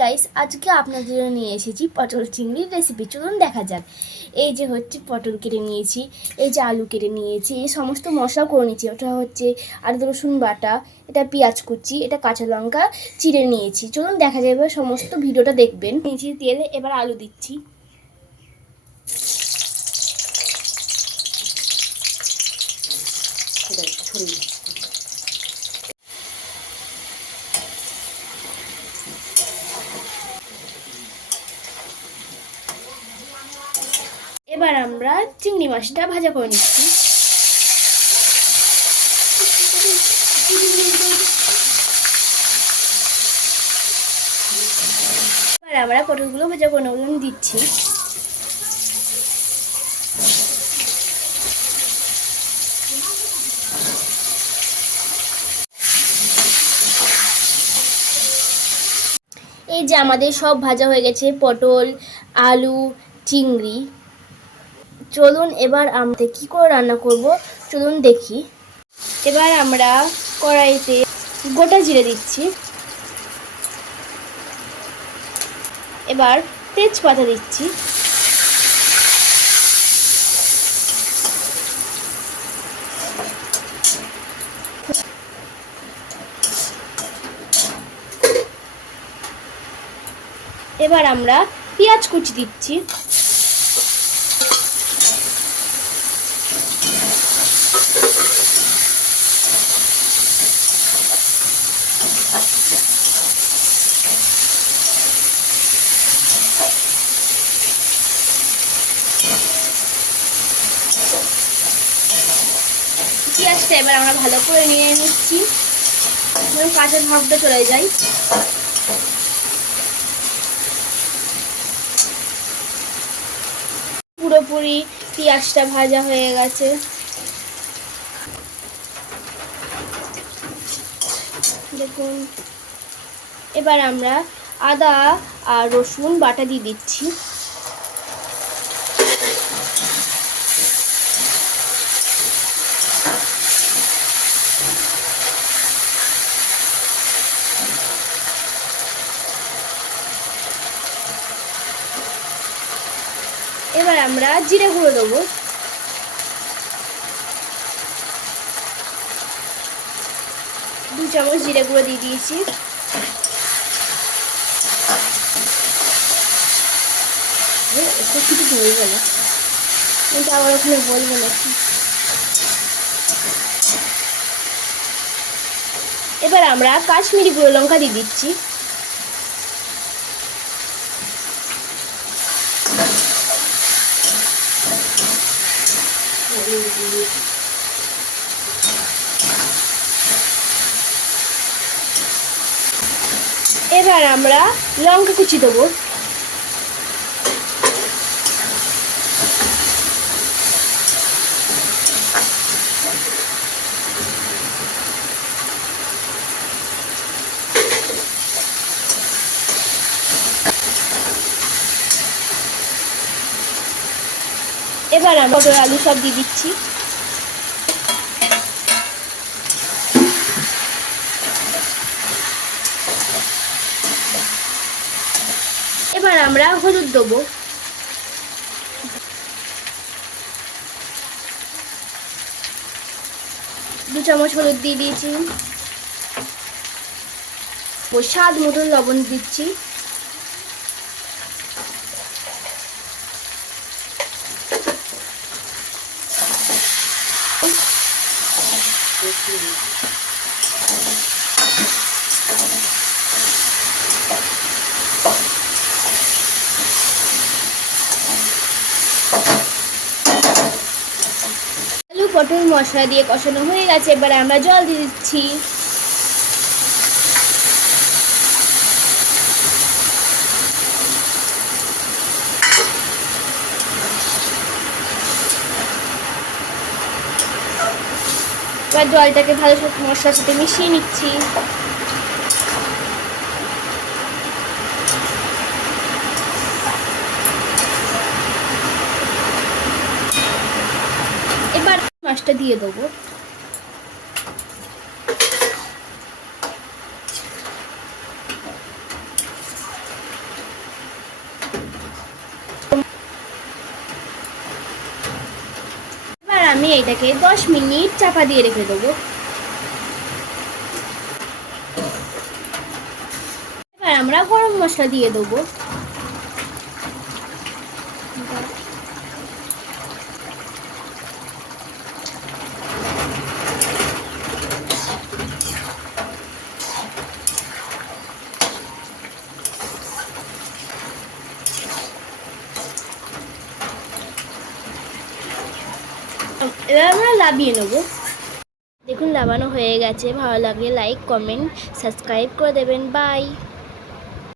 Guys, আজকে আপনাদের জন্য নিয়ে এসেছি পটল চিংড়ির রেসিপি। চলুন দেখা যাক। এই যে হচ্ছে পটল কেটে নিয়েছি, এই যে আলু কেটে নিয়েছি, এই সমস্ত মশলা করে নিয়েছি। ওটা হচ্ছে আদা রসুন বাটা, এটা পেঁয়াজ কুচি, এটা কাঁচা লঙ্কা চিড়ে নিয়েছি। চলুন দেখা যাবে, সমস্ত ভিডিওটা দেখবেন। নিয়েছি তেল, এবার আলু দিচ্ছি। এবার আমরা চিংড়ি মাছটা ভাজা করে নিচ্ছি। এবার আমরা পটলগুলো ভাজা করে দিচ্ছি। এই যে আমাদের সব ভাজা হয়ে গেছে, পটল, আলু, চিংড়ি। চলুন এবার আমরা কি করে রান্না করব চলুন দেখি। এবার আমরা কড়াইতে গোটা জিরে দিচ্ছি, এবার তেজপাতা দিচ্ছি, এবার আমরা পেঁয়াজ কুচি দিচ্ছি, পেঁয়াজটা এবার আমরা ভালো করে নিয়ে নিচ্ছি, কাঁচা ভাবটা চলে যায়। পুরোপুরি পেঁয়াজটা ভাজা হয়ে গেছে। দেখুন, এবার আমরা আদা আর রসুন বাটা দিয়ে দিচ্ছি। এবার আমরা জিরে গুঁড়ো দেবো, দু চামচ জিরে গুঁড়ো দিয়ে দিয়েছি। কিছু হয়ে গেল, কিন্তু আবার ওখানে বলবো নাকি। এবার আমরা কাশ্মীরি গুঁড়ো লঙ্কা দিয়ে দিচ্ছি, এবার আমরা লঙ্কা কুচি দেবো, এবার আমরা আলু সব দিয়ে দিচ্ছি। এবার আমরা হলুদ দেবো, দু চামচ হলুদ দিয়ে দিয়েছি। স্বাদ মতো লবণ দিচ্ছি, আলু পটল মশলা দিয়ে কষানো হয়ে গেছে, এবার আমরা জল দিয়ে দিচ্ছি। এবার জলটাকে ভালো মশলার সাথে মিশিয়ে নিচ্ছি। এবার মাছটা দিয়ে দেবো, আমি এটাকে 10 মিনিট চাপা দিয়ে রেখে দেবো। এবার আমরা গরম মশলা দিয়ে দেবো। এবার আমরা লাবিয়ে নেবো। দেখুন লাবানো হয়ে গেছে। ভালো লাগলে লাইক, কমেন্ট, সাবস্ক্রাইব করে দেবেন। বাই।